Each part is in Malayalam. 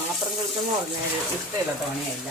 പാത്രം കഴുകുന്ന പറഞ്ഞാൽ ഇഷ്ടമില്ല തോണിയല്ല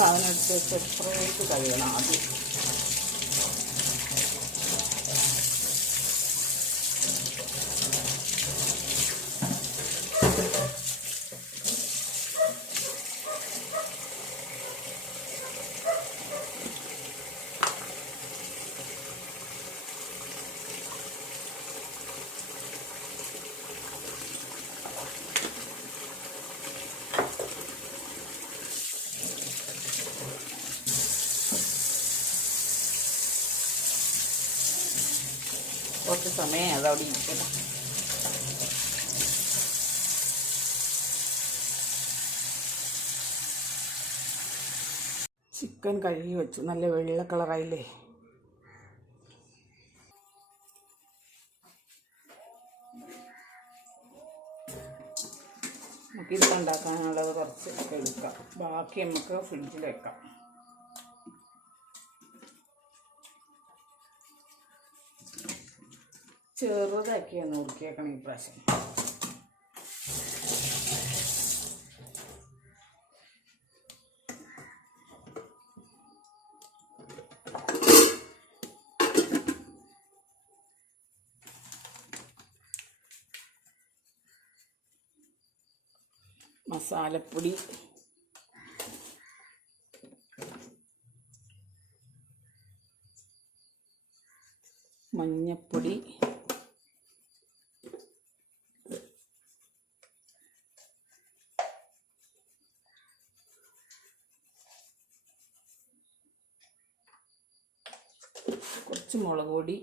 സാധനം എടുത്ത് സെപ്പറേറ്റ് കഴിയണം. ആദ്യം കുറച്ച് സമയം അതവിടെ ഇരിക്കണം ചിക്കൻ കഴുകി വെച്ചു. നല്ല വെള്ള കളറായില്ലേ? നമുക്കിത് ഉണ്ടാക്കാനുള്ളത് കുറച്ച് എടുക്കാം. ബാക്കി നമുക്ക് ഫ്രിഡ്ജിൽ വെക്കാം. ചെറുതാക്കിയാണ് നുറുക്കിയേക്കണം ഈ പ്രാവശ്യം. മസാലപ്പൊടി. മഞ്ഞപ്പൊടി. കുറച്ച് മുളക് പൊടി.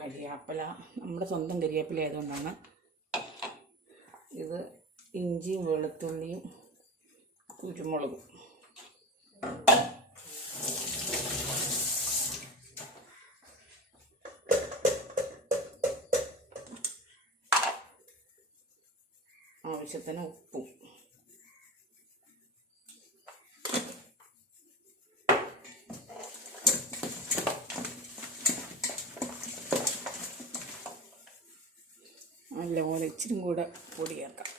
കരിയാപ്പില. നമ്മുടെ സ്വന്തം കരിയാപ്പില ആയതുകൊണ്ടാണ്. ഇത് ഇഞ്ചിയും വെളുത്തുള്ളിയും കുരുമുളകും. ആവശ്യത്തിന് ഉപ്പും. നല്ലപോലെ ഇച്ചിരി കൂടെ പൊടി ചേർക്കാം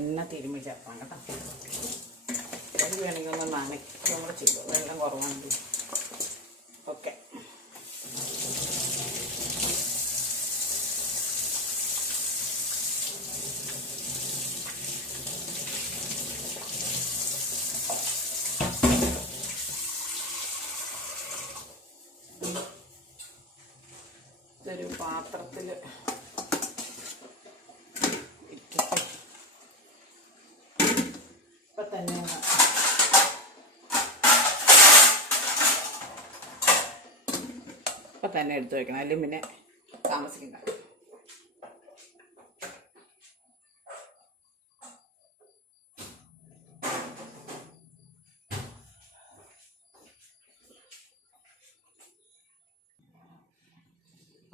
തന്നെ തിരുമ്മി ചേർക്കാം കേട്ടോ. അത് വേണമെങ്കിൽ ഒന്ന് നനയ്ക്കും. കൂടെ ചെയ്തു വെള്ളം കുറവാണെങ്കിൽ ഓക്കെ ഇതൊരു പാത്രത്തിൽ ഇട്ടിട്ട് ഇപ്പം തന്നെ ഒന്ന് ഇപ്പം തന്നെ എടുത്ത് വെക്കണം. അല്ലെങ്കിൽ പിന്നെ താമസിക്കണ്ട.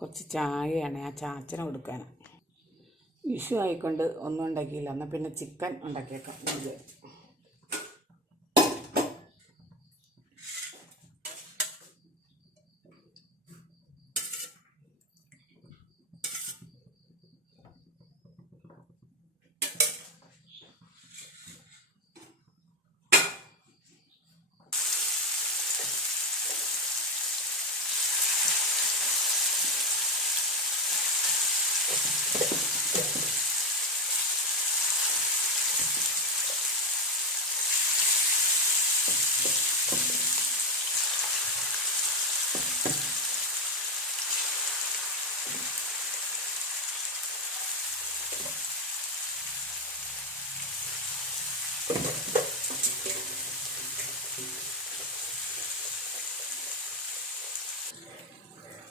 കുറച്ച് ചായയാണ് ആ ചാച്ചന കൊടുക്കാൻ വിഷു ആയിക്കൊണ്ട് ഒന്നും ഉണ്ടാക്കിയില്ല. എന്നാൽ പിന്നെ ചിക്കൻ ഉണ്ടാക്കിയേക്കാം. വിചാരിച്ചു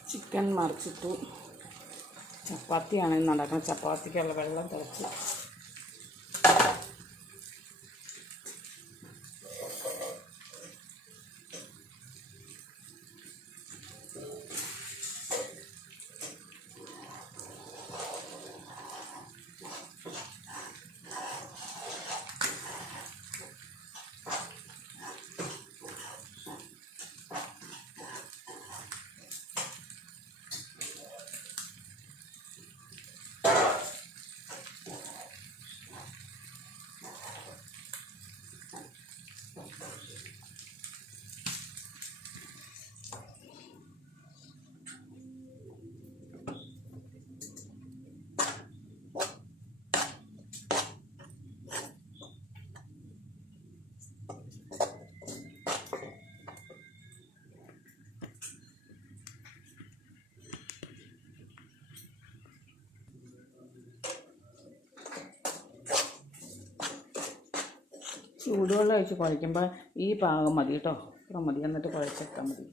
ചിക്കൻ മറിച്ചിട്ടു. ചപ്പാത്തിയാണ് ഇന്ന് ഉണ്ടാക്കുന്നത് ചപ്പാത്തിക്കുള്ള വെള്ളം തിളച്ച്. ചൂടുവെള്ളം ഒഴിച്ച് കുഴയ്ക്കുമ്പോൾ ഈ പാകം മതി കേട്ടോ. ഇത്ര മതി. എന്നിട്ട് കുഴച്ചെടുത്താൽ മതി.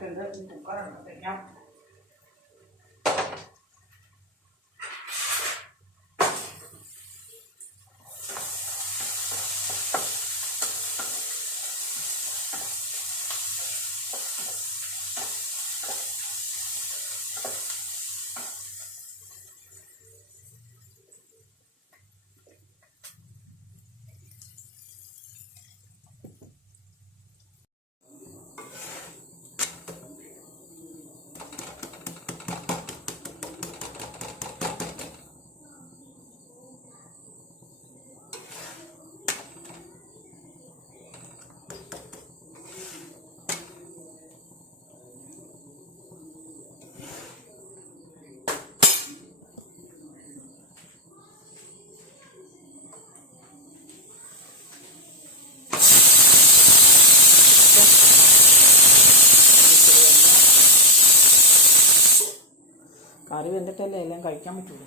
Thời gian. കറി വെന്തിട്ടല്ലേ എല്ലാം കഴിക്കാൻ പറ്റുള്ളൂ.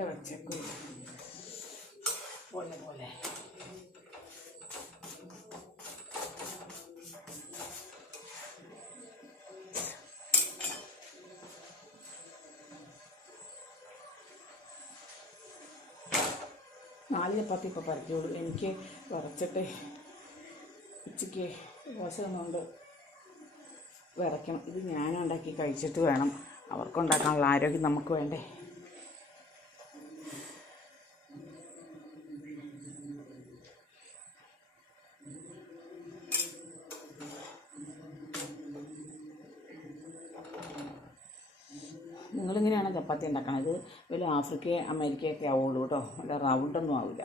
പച്ചക്കുരു പോലെ പോലെ. നാല് ചപ്പാത്തി ഇപ്പോൾ പരത്തിയുള്ളൂ എനിക്ക് വിറച്ചിട്ട് ഉച്ചയ്ക്ക് ദോശയൊന്നുകൊണ്ട് വിറയ്ക്കണം. ഇത് ഞാനുണ്ടാക്കി കഴിച്ചിട്ട് വേണം. അവർക്കുണ്ടാക്കാനുള്ള ആരോഗ്യം നമുക്ക് വേണ്ടേ? ചപ്പാത്തി ഉണ്ടാക്കണത് വല്ല ആഫ്രിക്ക അമേരിക്കയൊക്കെ ആവുള്ളൂ കേട്ടോ. വല്ല റൗണ്ടൊന്നും ആവില്ല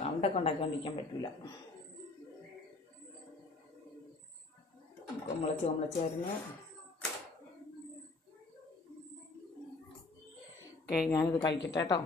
റൗണ്ടൊക്കെ ഉണ്ടാക്കിക്കൊണ്ടിരിക്കാൻ പറ്റില്ല മുളച്ച് മുളച്ചായിരുന്നു ഓക്കെ ഞാനിത് കഴിക്കട്ടെ കേട്ടോ.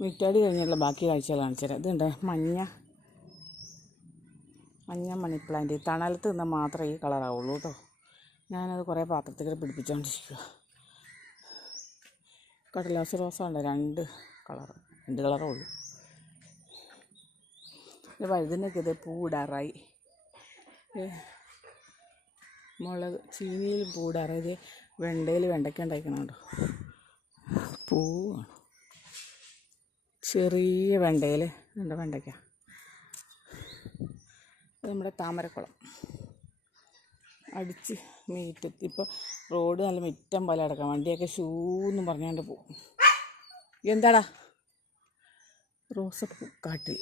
മിറ്റാടി കഴിഞ്ഞുള്ള ബാക്കി കാഴ്ചകൾ കാണിച്ചുതരാം. ഇതുണ്ട് മഞ്ഞ മഞ്ഞ മണി പ്ലാന്റ്. തണലത്ത് നിന്നാൽ മാത്രമേ ഈ കളറാവുള്ളൂ കേട്ടോ. ഞാനത് കുറേ പാത്രത്തിൽ പിടിപ്പിച്ചുകൊണ്ടിരിക്കുക കടലാസ് റോസ ഉണ്ട് രണ്ട് കളർ രണ്ട് കളറേ ഉള്ളൂ. വഴുതിനൊക്കെ ഇത് പൂടാറായി മുളക് ചീനിയിൽ പൂടാറായി ഇത് വെണ്ടയിൽ വെണ്ടയ്ക്ക ഉണ്ടായിക്കണുണ്ടോ പൂവാണ്. ചെറിയ വെണ്ടയിൽ രണ്ട് വെണ്ടയ്ക്ക. നമ്മുടെ താമരക്കുളം. അടിച്ച് മീറ്റ് ഇപ്പോൾ റോഡ് നല്ല മിറ്റം പോലെ അടക്കാം വണ്ടിയൊക്കെ ഷൂന്നും പറഞ്ഞുകൊണ്ട് പോകും. എന്താടാ? റോസപ്പൂ കാട്ടിൽ.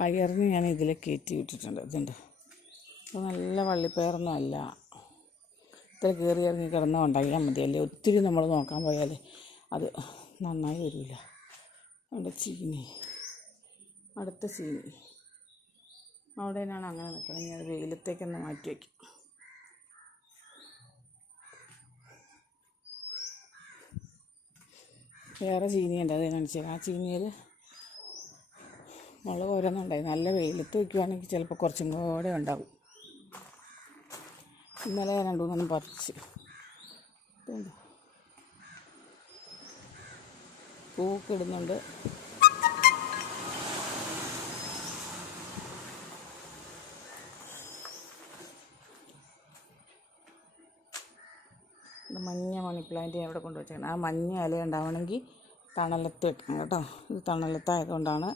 പയറിന് ഞാൻ ഇതിൽ കയറ്റി വിട്ടിട്ടുണ്ട് ഇതുണ്ട്. അപ്പോൾ നല്ല വള്ളിപ്പയറൊന്നും അല്ല. ഇത്ര കയറി ഇറങ്ങി കിടന്നാൽ ഉണ്ടാക്കിയാൽ മതിയല്ലേ ഒത്തിരി നമ്മൾ നോക്കാൻ പോയാൽ അത് നന്നായി വരില്ല അവിടെ ചീനി. അടുത്ത ചീനി. അവിടെ തന്നെയാണ് അങ്ങനെ നിൽക്കണം ഞാൻ വെയിലത്തേക്കൊന്ന് മാറ്റി വയ്ക്കും. വേറെ ചീനിയുണ്ട്. അത് കാണിച്ചു ആ ചീനിയിൽ മുളക് ഓരോന്നുണ്ടായി നല്ല വെയിലത്ത് വയ്ക്കുവാണെങ്കിൽ ചിലപ്പോൾ കുറച്ചും കൂടെ ഉണ്ടാവും. ഇന്നലെ രണ്ടു മൂന്നെണ്ണം പറിച്ച്. പൂക്കിടുന്നുണ്ട്. ഇടുന്നുണ്ട് മഞ്ഞ മണി പ്ലാന്റ് ഇവിടെ കൊണ്ടുവച്ചേക്കണം. ആ മഞ്ഞ ഇല ഉണ്ടാവണമെങ്കിൽ തണലത്ത് വെക്കണം കേട്ടോ. ഇത് തണലത്തായതുകൊണ്ടാണ്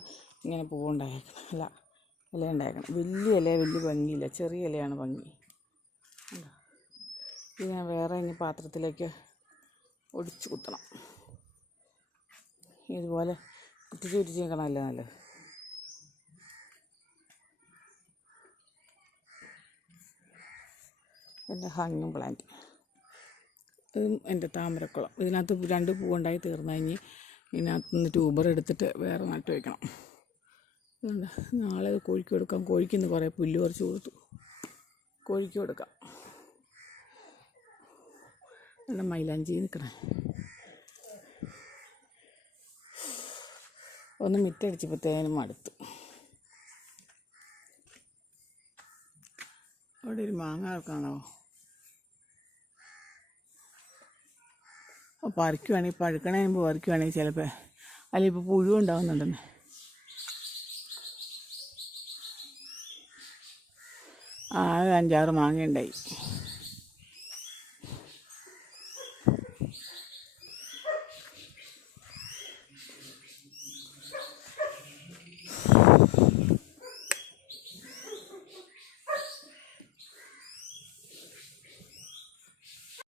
ഇങ്ങനെ പൂവുണ്ടായേക്കണം. അല്ല ഇല ഉണ്ടായേക്കണം വലിയ ഇല വലിയ ഭംഗിയില്ല. ചെറിയ ഇലയാണ് ഭംഗി? ഇത് ഞാൻ വേറെ ഇനി പാത്രത്തിലേക്ക് ഒടിച്ചു കുത്തണം. ഇതുപോലെ കുത്തിച്ച് കുത്തിച്ച് വെക്കണമല്ലേ നല്ലത്? എന്റെ ഹാങ്ങിങ് പ്ലാന്റ്. ഇതും എന്റെ താമരക്കുളം. ഇതിനകത്ത് രണ്ട് പൂവുണ്ടായി തീർന്നു കഴിഞ്ഞ് ഇതിനകത്ത് നിന്ന് ട്യൂബർ എടുത്തിട്ട് വേറെ നട്ടു വയ്ക്കണം. അതുകൊണ്ട് നാളെ കോഴിക്ക് കൊടുക്കാം. കോഴിക്ക് ഇന്ന് കുറേ പുല്ല് പറിച്ച് കൊടുത്തു. കോഴിക്ക് കൊടുക്കാം. നല്ല മൈലാഞ്ചി നിൽക്കണേ ഒന്ന് മിറ്റടിച്ചപ്പോഴത്തേനും മടുത്തു. അവിടെ ഒരു മാങ്ങ അപ്പോൾ പറിക്കുവാണെങ്കിൽ അഴുക്കണേ മുമ്പ് പറിക്കുവാണെങ്കിൽ ചിലപ്പോൾ അല്ലെങ്കിൽ ഇപ്പോൾ പുഴു ഉണ്ടാകുന്നുണ്ടെന്ന് ആ ഒരു അഞ്ചാറ് മാങ്ങ ഉണ്ടായി